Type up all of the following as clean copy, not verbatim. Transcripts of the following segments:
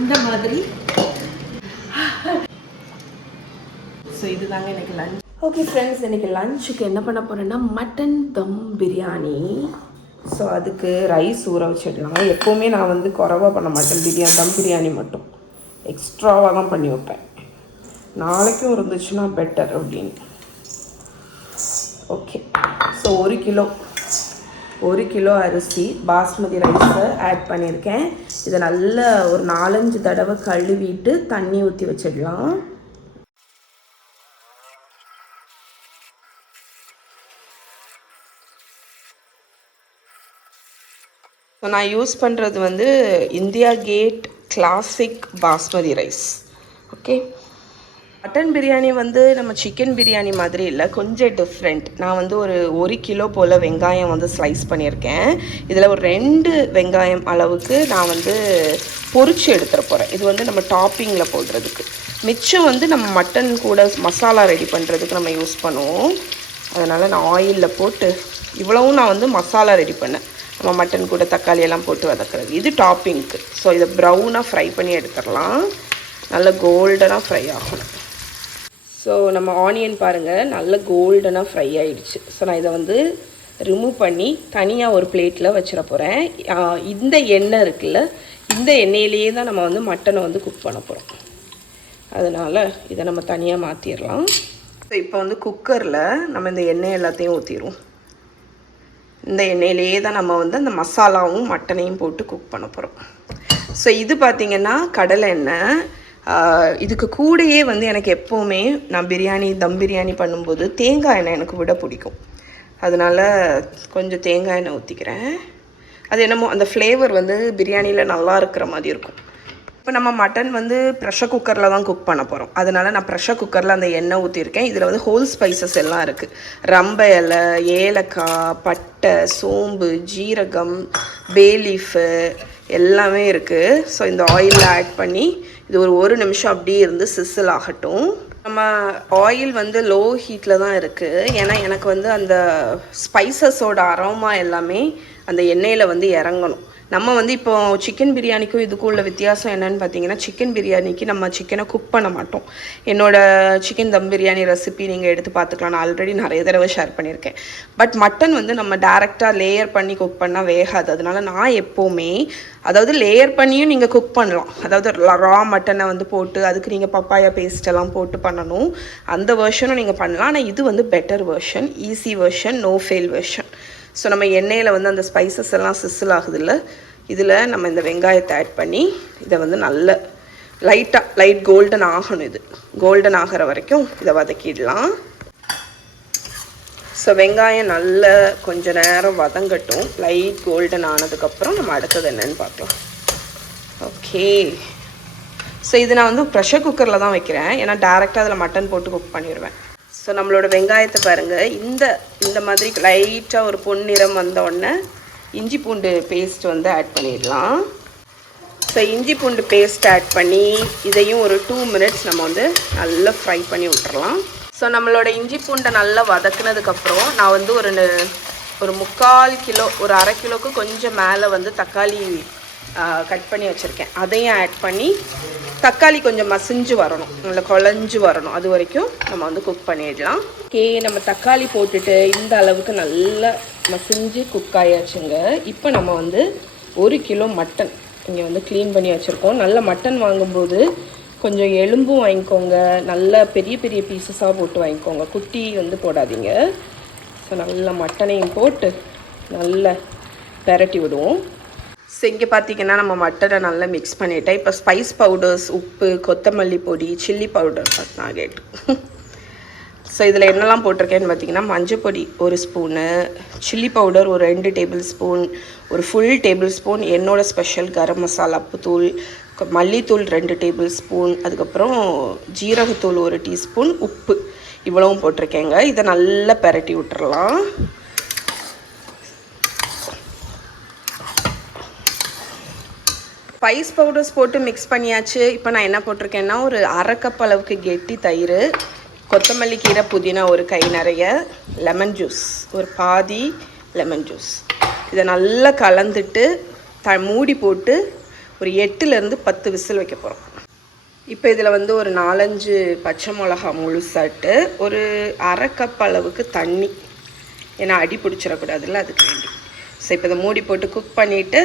இந்த மாதிரி. ஸோ இதுதாங்க எனக்கு லஞ்ச். ஓகே ஃப்ரெண்ட்ஸ், இன்றைக்கி லஞ்சுக்கு என்ன பண்ண போகிறேன்னா மட்டன் தம் பிரியாணி. ஸோ அதுக்கு ரைஸ் ஊற வச்சிடலாம். எப்போவுமே நான் வந்து குறைவாக பண்ண மாட்டேன் பிரியாணி, தம் பிரியாணி மட்டும் எக்ஸ்ட்ராவாக தான் பண்ணி வைப்பேன். நாளைக்கும் இருந்துச்சுன்னா பெட்டர் அப்படின்னு. ஓகே, ஸோ 1 கிலோ அரிசி பாஸ்மதி ரைஸை ஆட் பண்ணியிருக்கேன். இதை நல்லா ஒரு 4-5 தடவை கழுவிட்டு தண்ணி ஊற்றி வச்சிடலாம். ஸோ நான் யூஸ் பண்ணுறது வந்து India Gate classic basmati rice. Okay, mutton biryani வந்து நம்ம சிக்கன் பிரியாணி மாதிரி இல்லை, கொஞ்சம் டிஃப்ரெண்ட். நான் வந்து ஒரு 1 கிலோ போல் வெங்காயம் வந்து ஸ்லைஸ் பண்ணியிருக்கேன். இதில் ஒரு 2 வெங்காயம் அளவுக்கு நான் வந்து பொரிச்சு எடுத்துகிற போகிறேன். இது வந்து நம்ம டாப்பிங்கில் போடுறதுக்கு. மிச்சம் வந்து நம்ம மட்டன் கூட மசாலா ரெடி பண்ணுறதுக்கு நம்ம யூஸ் பண்ணுவோம். அதனால் நான் ஆயிலில் போட்டு இவ்வளவும் நான் வந்து மசாலா ரெடி பண்ணேன். நம்ம மட்டன் கூட தக்காளி எல்லாம் போட்டு வதக்குறது. இது டாப்பிங்க்கு. ஸோ இதை ப்ரௌனாக ஃப்ரை பண்ணி எடுத்துடலாம். நல்லா கோல்டனாக ஃப்ரை ஆகணும். ஸோ நம்ம ஆனியன் பாருங்கள் நல்ல கோல்டனாக ஃப்ரை ஆகிடுச்சு. ஸோ நான் இதை வந்து ரிமூவ் பண்ணி தனியாக ஒரு பிளேட்டில் வச்சிட போகிறேன். இந்த எண்ணெய் இருக்குல்ல, இந்த எண்ணெயிலேயே தான் நம்ம வந்து மட்டனை வந்து குக் பண்ண போகிறோம். அதனால் இதை நம்ம தனியாக மாற்றிடலாம். ஸோ இப்போ வந்து குக்கரில் நம்ம இந்த எண்ணெய் எல்லாத்தையும் ஊற்றிடுவோம். இந்த எண்ணெயிலேயே தான் நம்ம வந்து அந்த மசாலாவும் மட்டனையும் போட்டு குக் பண்ண போகிறோம். ஸோ இது பார்த்திங்கன்னா கடலை எண்ணெய். இதுக்கு கூடயே வந்து எனக்கு எப்போவுமே நான் பிரியாணி தம் பிரியாணி பண்ணும்போது தேங்காய் எண்ணெய் எனக்கு விட பிடிக்கும். அதனால் கொஞ்சம் தேங்காய் எண்ணெய் ஊற்றிக்கிறேன். அது என்னமோ அந்த ஃப்ளேவர் வந்து பிரியாணியில் நல்லா இருக்கிற மாதிரி இருக்கும். இப்போ நம்ம மட்டன் வந்து ப்ரெஷர் குக்கரில் தான் குக் பண்ண போகிறோம். அதனால் நான் ப்ரெஷர் குக்கரில் அந்த எண்ணெய் ஊற்றிருக்கேன். இதில் வந்து ஹோல் ஸ்பைசஸ் எல்லாம் இருக்குது. ரம்ப இலை, ஏலக்காய், பட்டை, சோம்பு, ஜீரகம், பேலீஃபு எல்லாமே இருக்குது. ஸோ இந்த ஆயிலில் ஆட் பண்ணி இது ஒரு 1 நிமிஷம் அப்படியே இருந்து சிசில் ஆகட்டும். நம்ம ஆயில் வந்து லோ ஹீட்டில் தான் இருக்குது. ஏன்னா எனக்கு வந்து அந்த ஸ்பைசஸோட அரோமா எல்லாமே அந்த எண்ணெயில் வந்து இறங்கணும். நம்ம வந்து இப்போ சிக்கன் பிரியாணிக்கும் இதுக்கும் உள்ள வித்தியாசம் என்னென்னு பார்த்தீங்கன்னா, சிக்கன் பிரியாணிக்கு நம்ம சிக்கனை குக் பண்ண மாட்டோம். என்னோடய சிக்கன் தம் பிரியாணி ரெசிபி நீங்கள் எடுத்து பார்த்துக்கலாம். நான் ஆல்ரெடி நிறைய தடவை ஷேர் பண்ணியிருக்கேன். பட் மட்டன் வந்து நம்ம டேரெக்டாக லேயர் பண்ணி குக் பண்ணால் வேகாது. அதனால நான் எப்போவுமே, அதாவது லேயர் பண்ணியும் நீங்கள் குக் பண்ணலாம். அதாவது ரா மட்டனை வந்து போட்டு அதுக்கு நீங்கள் பப்பாயா பேஸ்டெல்லாம் போட்டு பண்ணணும். அந்த வெர்ஷனும் நீங்கள் பண்ணலாம். ஆனால் இது வந்து better version, easy version, no fail version. So நம்ம எண்ணெயில் வந்து அந்த ஸ்பைசஸ் எல்லாம் சிசில் ஆகுதுல்ல, இதில் நம்ம இந்த வெங்காயத்தை ஆட் பண்ணி இதை வந்து நல்ல லைட் கோல்டன் ஆகணும். இது கோல்டன் ஆகிற வரைக்கும் இதை வதக்கிடலாம். ஸோ வெங்காயம் நல்ல கொஞ்சம் நேரம் வதங்கட்டும். லைட் கோல்டன் ஆனதுக்கப்புறம் நம்ம அடுத்தது என்னென்னு பார்க்கலாம். ஓகே, ஸோ இது நான் வந்து ப்ரெஷர் குக்கரில் தான் வைக்கிறேன். ஏன்னா டேரெக்டாக அதில் மட்டன் போட்டு குக் பண்ணிடுவேன். ஸோ நம்மளோட வெங்காயத்தை பாருங்கள், இந்த மாதிரி லைட்டாக ஒரு பொன்னிறம் வந்தோடனே இஞ்சி பூண்டு பேஸ்ட் வந்து ஆட் பண்ணிடலாம். ஸோ இஞ்சி பூண்டு பேஸ்ட் ஆட் பண்ணி இதையும் ஒரு 2 மினிட்ஸ் நம்ம வந்து நல்லா ஃப்ரை பண்ணி விட்டுறலாம். ஸோ நம்மளோட இஞ்சி பூண்டை நல்லா வதக்குனதுக்கப்புறம் நான் வந்து ஒரு 3/4 கிலோ, ஒரு 1/2 கிலோவுக்கு கொஞ்சம் மேலே வந்து தக்காளி கட் பண்ணி வச்சுருக்கேன். அதையும் ஆட் பண்ணி தக்காளி கொஞ்சம் மசிஞ்சு வரணும், நல்லா குழஞ்சு வரணும். அது வரைக்கும் நம்ம வந்து குக் பண்ணிடலாம். ஓகே, நம்ம தக்காளி போட்டுட்டு இந்த அளவுக்கு நல்லா மசிஞ்சு குக் ஆயாச்சுங்க. இப்போ நம்ம வந்து 1 கிலோ மட்டன் இங்கே வந்து க்ளீன் பண்ணி வச்சுருக்கோம். நல்ல மட்டன் வாங்கும்போது கொஞ்சம் எலும்பும் வாங்கிக்கோங்க, நல்ல பெரிய பெரிய பீசஸாக போட்டு வாங்கிக்கோங்க, குட்டி வந்து போடாதீங்க. ஸோ நல்ல மட்டனையும் போட்டு நல்லா பெரட்டி விடுவோம். ஸோ இங்கே பார்த்திங்கன்னா நம்ம மட்டனை நல்லா மிக்ஸ் பண்ணிவிட்டேன். இப்போ ஸ்பைஸ் பவுடர்ஸ், உப்பு, கொத்தமல்லி பொடி, சில்லி பவுடர் நாகேட். ஸோ இதில் என்னெல்லாம் போட்டிருக்கேன்னு பார்த்திங்கன்னா, மஞ்சள் பொடி 1 ஸ்பூனு, சில்லி பவுடர் ஒரு 2 டேபிள் ஸ்பூன், ஒரு ஃபுல் டேபிள் ஸ்பூன் என்னோடய ஸ்பெஷல் கரம் மசாலா தூள், மல்லித்தூள் 2 டேபிள் ஸ்பூன், அதுக்கப்புறம் ஜீரகத்தூள் 1 டீஸ்பூன், உப்பு, இவ்வளவும் போட்டிருக்கேங்க. இதை நல்லா பெரட்டி விட்டுறலாம். ஸ்பைஸ் பவுடர்ஸ் போட்டு மிக்ஸ் பண்ணியாச்சு. இப்போ நான் என்ன போட்டிருக்கேன்னா, ஒரு 1/2 கப் அளவுக்கு கெட்டி தயிர், கொத்தமல்லி கீரை, புதினா ஒரு கை நிறைய, லெமன் ஜூஸ் ஒரு பாதி லெமன் ஜூஸ். இதை நல்லா கலந்துட்டு மூடி போட்டு ஒரு 8லேருந்து 10 விசில் வைக்க போகிறோம். இப்போ இதில் வந்து ஒரு 4-5 பச்சை மிளகா முழுசாட்டு, ஒரு அரை கப் அளவுக்கு தண்ணி, ஏன்னா அடி பிடிச்சிடக்கூடாதுல்ல, அதுக்கு வேண்டி. ஸோ இப்போ இதை மூடி போட்டு குக் பண்ணிவிட்டு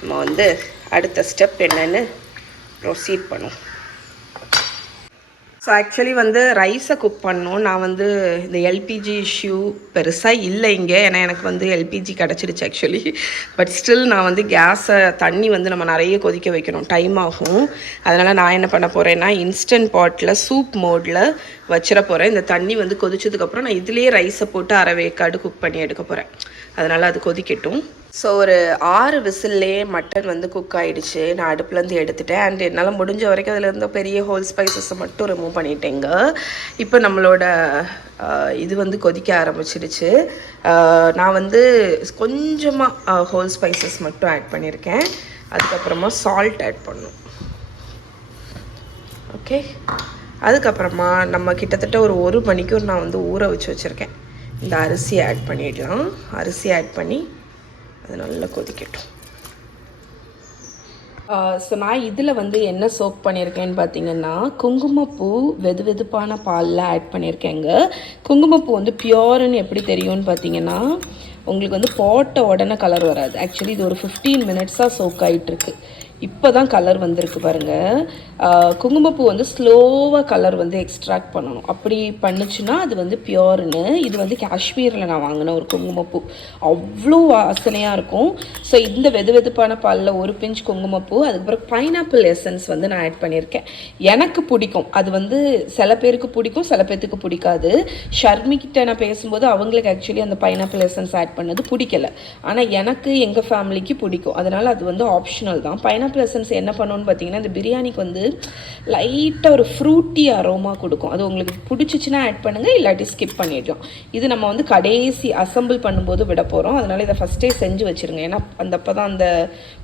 நம்ம வந்து அடுத்த ஸ்டெப் என்னென்னு ப்ரொசீட் பண்ணுவோம். ஸோ ஆக்சுவலி வந்து ரைஸை குக் பண்ணணும். நான் வந்து இந்த எல்பிஜி இஷ்யூ பெருசாக இல்லை இங்கே, ஏன்னா எனக்கு வந்து எல்பிஜி கிடச்சிடுச்சு ஆக்சுவலி. பட் ஸ்டில் நான் வந்து கேஸை தண்ணி வந்து நம்ம நிறைய கொதிக்க வைக்கணும், டைம் ஆகும். அதனால் நான் என்ன பண்ண போகிறேன்னா இன்ஸ்டன்ட் பாட்டில் சூப் மோடில் வச்சிட போகிறேன். இந்த தண்ணி வந்து கொதிச்சதுக்கப்புறம் நான் இதுலேயே ரைஸை போட்டு அரை வேக்காடு குக் பண்ணி எடுக்க போகிறேன். அதனால் அது கொதிக்கட்டும். ஸோ ஒரு 6 விசில்லையே மட்டன் வந்து குக் ஆகிடுச்சு. நான் அடுப்புலேருந்து எடுத்துட்டேன். அண்ட் என்னால் முடிஞ்ச வரைக்கும் அதில் இருந்த பெரிய ஹோல் ஸ்பைசஸை மட்டும் ரிமூவ் பண்ணிட்டேங்க. இப்போ நம்மளோட இது வந்து கொதிக்க ஆரம்பிச்சிடுச்சு. நான் வந்து கொஞ்சமாக ஹோல் ஸ்பைசஸ் மட்டும் ஆட் பண்ணியிருக்கேன். அதுக்கப்புறமா சால்ட் ஆட் பண்ணணும். ஓகே, அதுக்கப்புறமா நம்ம கிட்டத்தட்ட ஒரு 1 மணிக்கூர் நான் வந்து ஊற வச்சுருக்கேன். இந்த அரிசியை ஆட் பண்ணிடலாம். அரிசி ஆட் பண்ணி அது நல்லா கொதிக்கட்டும். ஸோ நான் இதில் வந்து என்ன சோக் பண்ணியிருக்கேன்னு பார்த்தீங்கன்னா குங்குமப்பூ வெதுவெதுப்பான பாலில் ஆட் பண்ணியிருக்கேங்க. குங்குமப்பூ வந்து பியோர்னு எப்படி தெரியும்னு பார்த்தீங்கன்னா உங்களுக்கு வந்து போட்ட உடனே கலர் வராது. ஆக்சுவலி இது ஒரு 15 மினிட்ஸாக சோக் ஆகிட்டுருக்கு. இப்போ தான் கலர் வந்திருக்கு பாருங்கள். குங்குமப்பூ வந்து ஸ்லோவாக கலர் வந்து எக்ஸ்ட்ராக்ட் பண்ணணும். அப்படி பண்ணுச்சுன்னா அது வந்து பியோர்னு. இது வந்து காஷ்மீரில் நான் வாங்கின ஒரு குங்குமப்பூ, அவ்வளோ வாசனையாக இருக்கும். ஸோ இந்த வெதுவெதுப்பான பாலில் ஒரு பிஞ்ச் குங்குமப்பூ, அதுக்கப்புறம் பைனாப்பிள் எசன்ஸ் வந்து நான் ஆட் பண்ணியிருக்கேன். எனக்கு பிடிக்கும். அது வந்து சில பேருக்கு பிடிக்கும், சில பேர்த்துக்கு பிடிக்காது. ஷர்மிக்கிட்ட நான் பேசும்போது அவங்களுக்கு ஆக்சுவலி அந்த பைனாப்பிள் எசன்ஸ் ஆட் பண்ணது பிடிக்கல. ஆனால் எனக்கு எங்கள் ஃபேமிலிக்கு பிடிக்கும். அதனால் அது வந்து ஆப்ஷனல் தான். பைனாப்பிள் எசன்ஸ் என்ன பண்ணணும்னு பார்த்தீங்கன்னா இந்த பிரியாணிக்கு வந்து லைட்டாக ஒரு ஃப்ரூட்டி அரோமா கொடுக்கும். அது உங்களுக்கு பிடிச்சிச்சின்னா ஆட் பண்ணுங்கள், இல்லாட்டி ஸ்கிப் பண்ணிடலாம். இது நம்ம வந்து கடைசி அசம்பிள் பண்ணும்போது விட போகிறோம். அதனால் இதை ஃபஸ்ட்டே செஞ்சு வச்சுருங்க. ஏன்னா அப்போ தான் அந்த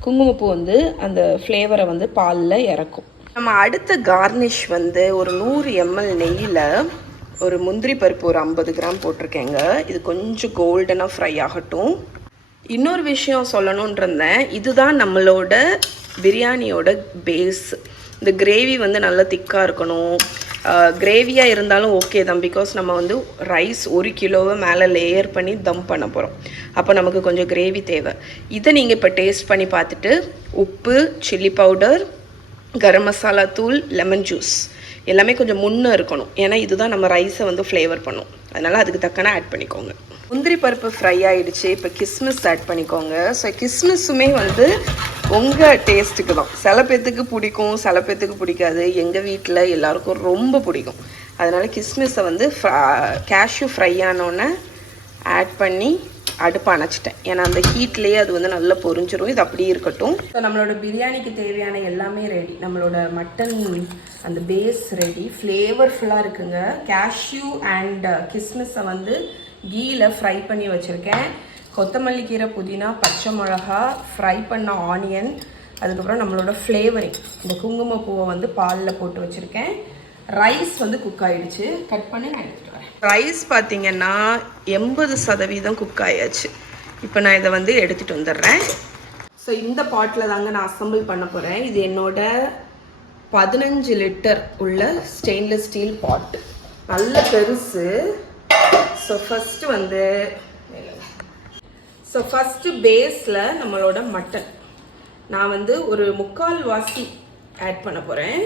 குங்குமப்பூ வந்து அந்த ஃப்ளேவரை வந்து பாலில் இறக்கும். நம்ம அடுத்த கார்னிஷ் வந்து ஒரு 100 ml நெய்யில் ஒரு முந்திரி பருப்பு ஒரு 50 கிராம் போட்டிருக்கேங்க. இது கொஞ்சம் கோல்டனாக ஃப்ரை ஆகட்டும். இன்னொரு விஷயம் சொல்லணுன்னு இருந்தேன். இதுதான் நம்மளோட பிரியாணியோட பேஸ். இந்த கிரேவி வந்து நல்லா திக்காக இருக்கணும். கிரேவியாக இருந்தாலும் ஓகே தான், பிகாஸ் நம்ம வந்து ரைஸ் 1 கிலோவை மேலே லேயர் பண்ணி தம் பண்ண போகிறோம். அப்போ நமக்கு கொஞ்சம் கிரேவி தேவை. இதை நீங்கள் இப்போ டேஸ்ட் பண்ணி பார்த்துட்டு உப்பு, சில்லி பவுடர், கரம் மசாலா தூள், லெமன் ஜூஸ் எல்லாமே கொஞ்சம் முன்னே இருக்கணும். ஏன்னா இதுதான் நம்ம ரைஸை வந்து ஃப்ளேவர் பண்ணும். அதனால் அதுக்கு தக்கன ஆட் பண்ணிக்கோங்க. முந்திரி பருப்பு ஃப்ரை ஆகிடுச்சு. இப்போ கிஸ்மிஸ் ஆட் பண்ணிக்கோங்க. ஸோ கிஸ்மிஸுமே வந்து உங்கள் டேஸ்ட்டுக்கு தான். சில பேர்த்துக்கு பிடிக்கும், சில பேர்த்துக்கு பிடிக்காது. எங்கள் வீட்டில் எல்லாருக்கும் ரொம்ப பிடிக்கும். அதனால் கிஸ்மிஸை வந்து கேஷ்யூ ஃப்ரை ஆனோன்னே ஆட் பண்ணி அடுப்பு அணைச்சிட்டேன். ஏன்னா அந்த ஹீட்லேயே அது வந்து நல்லா பொரிஞ்சிடும். இது அப்படியே இருக்கட்டும். ஸோ நம்மளோட பிரியாணிக்கு தேவையான எல்லாமே ரெடி. நம்மளோட மட்டன் அந்த பேஸ் ரெடி, ஃப்ளேவர்ஃபுல்லாக இருக்குங்க. கேஷ்யூ அண்ட் கிஸ்மிஸை வந்து கீயில் ஃப்ரை பண்ணி வச்சுருக்கேன். கொத்தமல்லி கீரை, புதினா, பச்சை மிளகா, ஃப்ரை பண்ண ஆனியன், அதுக்கப்புறம் நம்மளோட ஃப்ளேவரிங் இந்த குங்குமப்பூவை வந்து பாலில் போட்டு வச்சுருக்கேன். ரைஸ் வந்து குக் ஆகிடுச்சு. கட் பண்ணி நான் எடுத்துகிட்டு வரேன். ரைஸ் பார்த்திங்கன்னா 80% குக் ஆயாச்சு. இப்போ நான் இதை வந்து எடுத்துகிட்டு வந்துடுறேன். ஸோ இந்த பாட்டில் தாங்க நான் அசம்பிள் பண்ண போகிறேன். இது என்னோட 15 லிட்டர் உள்ள ஸ்டெயின்லெஸ் ஸ்டீல் பாட்டு, நல்ல பெருசு. ஸோ ஃபஸ்ட்டு பேஸில் நம்மளோட மட்டன் நான் வந்து ஒரு 3/4 வாசி ஆட் பண்ண போகிறேன்.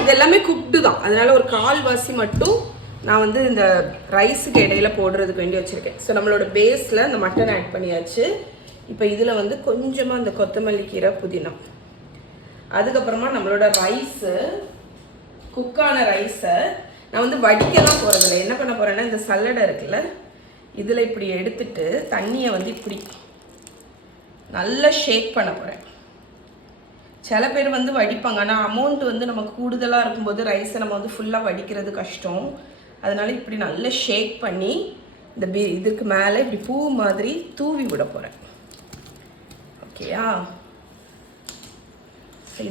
இது எல்லாமே குக்டு தான், அதனால் ஒரு 1/4 வாசி மட்டும் நான் வந்து இந்த ரைஸுக்கு இடையில போடுறதுக்கு வேண்டி வச்சுருக்கேன். ஸோ நம்மளோட பேஸில் இந்த மட்டன் ஆட் பண்ணியாச்சு. இப்போ இதில் வந்து கொஞ்சமாக இந்த கொத்தமல்லி கீரை, புதினா, அதுக்கப்புறமா நம்மளோட ரைஸு, குக்கான ரைஸை நான் வந்து வடிக்கலாம் போகிறதில்ல. என்ன பண்ண போகிறேன்னா இந்த சல்லடை இருக்குல்ல, இதில் இப்படி எடுத்துட்டு தண்ணியை வந்து இப்படி நல்லா ஷேக் பண்ண போகிறேன். சில பேர் வந்து வடிப்பாங்க, ஆனால் அமௌண்ட் வந்து நமக்கு கூடுதலாக இருக்கும்போது ரைஸை நம்ம வந்து ஃபுல்லாக வடிக்கிறது கஷ்டம். அதனால் இப்படி நல்லா ஷேக் பண்ணி இந்த இதுக்கு மேலே இப்படி பூ மாதிரி தூவி விட போகிறேன். ஓகேயா?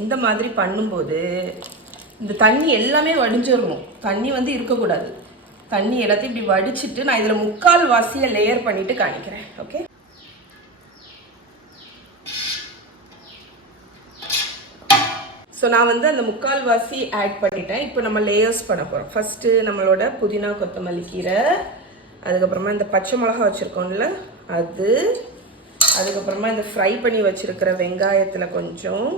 இந்த மாதிரி பண்ணும்போது இந்த தண்ணி எல்லாமே வடிஞ்சிடணும். தண்ணி வந்து இருக்கக்கூடாது. தண்ணி எல்லாத்தையும் இப்படி வடிச்சிட்டு நான் இதில் 3/4 வாசியை லேயர் பண்ணிவிட்டு காணிக்கிறேன். ஓகே, ஸோ நான் வந்து அந்த முக்கால்வாசி ஆட் பண்ணிட்டேன். இப்போ நம்ம லேயர்ஸ் பண்ண போகிறோம். ஃபஸ்ட்டு நம்மளோட புதினா கொத்தமல்லி கீரை, அதுக்கப்புறமா இந்த பச்சை மிளகா வச்சுருக்கோம்ல அது, அதுக்கப்புறமா இந்த ஃப்ரை பண்ணி வச்சுருக்கிற வெங்காயத்தில் கொஞ்சம்.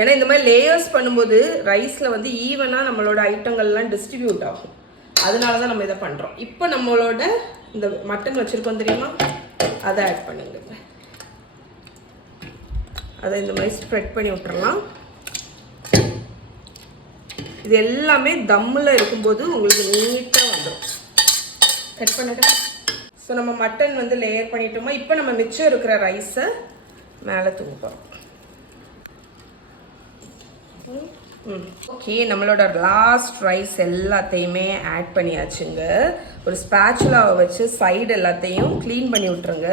ஏன்னா இந்த மாதிரி லேயர்ஸ் பண்ணும்போது ரைஸில் வந்து ஈவனாக நம்மளோட ஐட்டங்கள்லாம் டிஸ்ட்ரிபியூட் ஆகும். அதனால தான் நம்ம இதை பண்ணுறோம். இப்போ நம்மளோட இந்த மட்டன் வச்சுருக்கோம் தெரியுமா, அதை ஆட் பண்ணிடுங்க. அதை இந்த மாதிரி ஸ்ப்ரெட் பண்ணி விட்டுறலாம். இது எல்லாமே தம்மில் இருக்கும்போது உங்களுக்கு நீட்டாக வந்துடும். கட் பண்ணிட்டேன். ஸோ நம்ம மட்டன் வந்து லேயர் பண்ணிட்டோமா. இப்போ நம்ம மிச்சம் இருக்கிற ரைஸை மேலே தூங்க போகிறோம். ஓகே, நம்மளோட லாஸ்ட் ரைஸ் எல்லாத்தையுமே ஆட் பண்ணியாச்சுங்க. ஒரு ஸ்பேச்சுலாவை வச்சு சைடு எல்லாத்தையும் க்ளீன் பண்ணி விட்டுருங்க.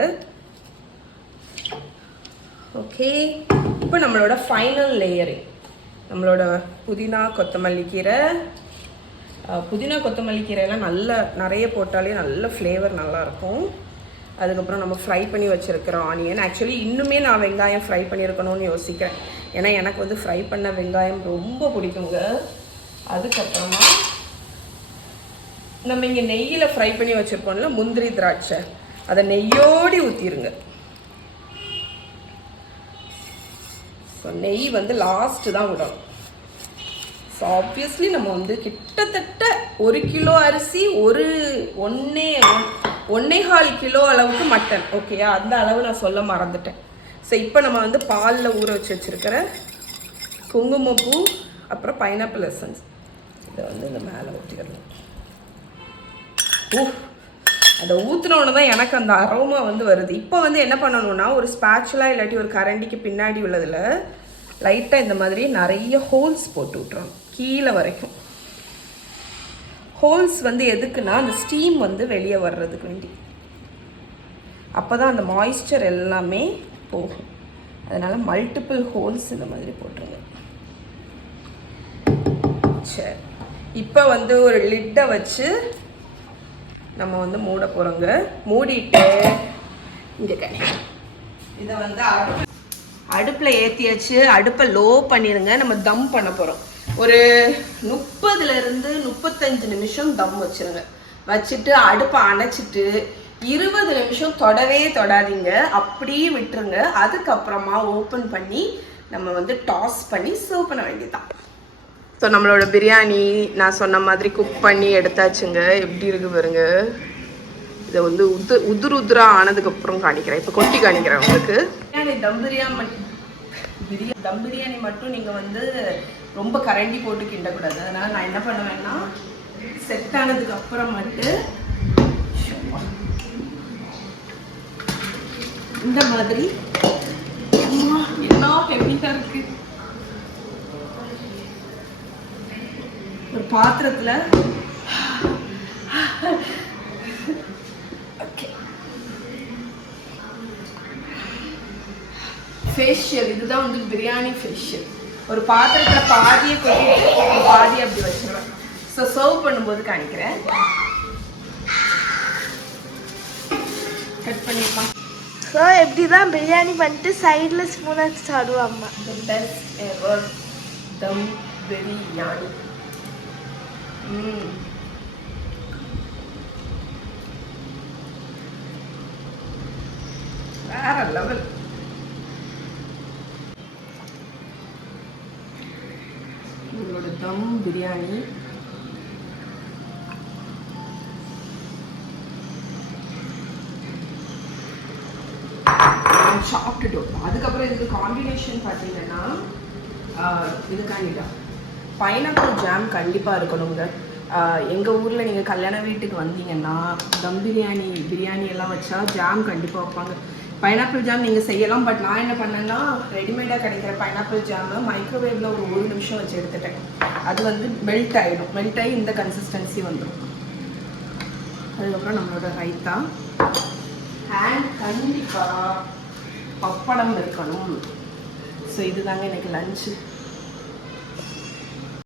ஓகே, இப்போ நம்மளோட ஃபைனல் லேயரிங், நம்மளோட புதினா கொத்தமல்லி கீரை. புதினா கொத்தமல்லி கீரையெல்லாம் நல்லா நிறைய போட்டாலே நல்ல ஃப்ளேவர் நல்லாயிருக்கும். அதுக்கப்புறம் நம்ம ஃப்ரை பண்ணி வச்சுருக்கிற ஆனியன். ஆக்சுவலி இன்னுமே நான் வெங்காயம் ஃப்ரை பண்ணியிருக்கணும்னு யோசிக்கிறேன். ஏன்னா எனக்கு வந்து ஃப்ரை பண்ண வெங்காயம் ரொம்ப பிடிக்குங்க. அதுக்கப்புறமா நம்ம இங்கே நெய்யில் ஃப்ரை பண்ணி வச்சுருக்கோம்ல முந்திரி திராட்சை, அதை நெய்யோடி ஊற்றிடுங்க. ஸோ நெய் வந்து லாஸ்ட்டு தான் விடணும். ஸோ ஆப்வியஸ்லி நம்ம வந்து கிட்டத்தட்ட 1 கிலோ அரிசி, 1.25 கிலோ அளவுக்கு மட்டன். ஓகேயா, அந்த அளவு நான் சொல்ல மறந்துட்டேன். ஸோ இப்போ நம்ம வந்து பாலில் ஊற வச்சுருக்கிற குங்குமப்பூ அப்புறம் பைனாப்பிள் எசன்ஸ் இதை வந்து இந்த மேலே ஊற்றிடலாம். அதை ஊற்றினோன்னு தான் எனக்கு அந்த அரோமா வந்து வருது. இப்போ வந்து என்ன பண்ணணும்னா, ஒரு ஸ்பேச்சுலா இல்லாட்டி ஒரு கரண்டிக்கு பின்னாடி உள்ளதில் லைட்டாக இந்த மாதிரி நிறைய ஹோல்ஸ் போட்டு விட்றோம் கீழே வரைக்கும். ஹோல்ஸ் வந்து எதுக்குன்னா அந்த ஸ்டீம் வந்து வெளியே வர்றதுக்கு வேண்டி. அப்போ தான் அந்த மாய்ஸ்சர் எல்லாமே போகும். அதனால் மல்டிபிள் ஹோல்ஸ் இந்த மாதிரி போட்டுருங்க. சரி, இப்போ வந்து ஒரு லிட்டை வச்சு நம்ம வந்து மூட போகிறோங்க. மூடிட்டு இங்கே இதை வந்து அடுப்பில் ஏற்றியாச்சு. அடுப்பை லோ பண்ணிடுங்க. நம்ம தம் பண்ண போகிறோம். ஒரு 30லேருந்து 35 நிமிஷம் தம் வச்சுருங்க. வச்சுட்டு அடுப்பை அணைச்சிட்டு 20 நிமிஷம் தொடாதீங்க, அப்படியே விட்டுருங்க. அதுக்கப்புறமா ஓப்பன் பண்ணி நம்ம வந்து டாஸ் பண்ணி சர்வ் பண்ண வேண்டியதுதான். ஸோ நம்மளோட பிரியாணி நான் சொன்ன மாதிரி குக் பண்ணி எடுத்தாச்சுங்க. எப்படி இருக்கு பாருங்க. இதை வந்து உதுராக ஆனதுக்கப்புறம் காணிக்கிறேன். இப்போ கொட்டி காணிக்கிறேன் உங்களுக்கு. பிரியாணி தம் பிரியாணி மட்டும் நீங்கள் வந்து ரொம்ப கரண்டி போட்டு கிண்டக்கூடாது. அதனால் நான் என்ன பண்ணுவேன்னா, செட் ஆனதுக்கு அப்புறம் மட்டும் இந்த மாதிரி என்ன ஹெவியாக இருக்கு ஒரு பாத்திரத்தில் ஃபேஷியல். இதுதான் வந்து பிரியாணி ஃபேஷியல். ஒரு பாத்திரத்தில் பாதியை கொட்டிட்டு பாதியை அப்படி வச்சிருவேன். ஸோ சர்வ் பண்ணும்போது காணிக்கிறேன். கட் பண்ணிக்கலாம். ஸோ எப்படி தான் பிரியாணி பண்ணிட்டு சைடில் ஸ்பூன் வச்சு சாப்பிடுவாங்க. The best ever dum biryani. வேற லெவல். உங்களோட தம் பிரியாணி சாப்பிட்டுட்டோம். அதுக்கப்புறம் இதுக்கு காம்பினேஷன் பார்த்தீங்கன்னா இதுக்காண்டிட்டா பைனாப்பிள் ஜாம் கண்டிப்பாக இருக்கணுங்க. எங்கள் ஊரில் நீங்கள் கல்யாண வீட்டுக்கு வந்தீங்கன்னா தம் பிரியாணி எல்லாம் வச்சா ஜாம் கண்டிப்பாக வைப்பாங்க. பைனாப்பிள் ஜாம் நீங்கள் செய்யலாம். பட் நான் என்ன பண்ணேன்னா, ரெடிமேடாக கிடைக்கிற பைனாப்பிள் ஜாமை மைக்ரோவேவில் ஒரு 1 நிமிஷம் வச்சு எடுத்துட்டேன். அது வந்து மெல்ட் ஆகிடும். மெல்ட் ஆகி இந்த கன்சிஸ்டன்சி வந்துடும். அதுக்கப்புறம் நம்மளோட ரைத்தா அண்ட் கண்டிப்பாக பப்படம் இருக்கணும். ஸோ இதுதாங்க எனக்கு லஞ்சு.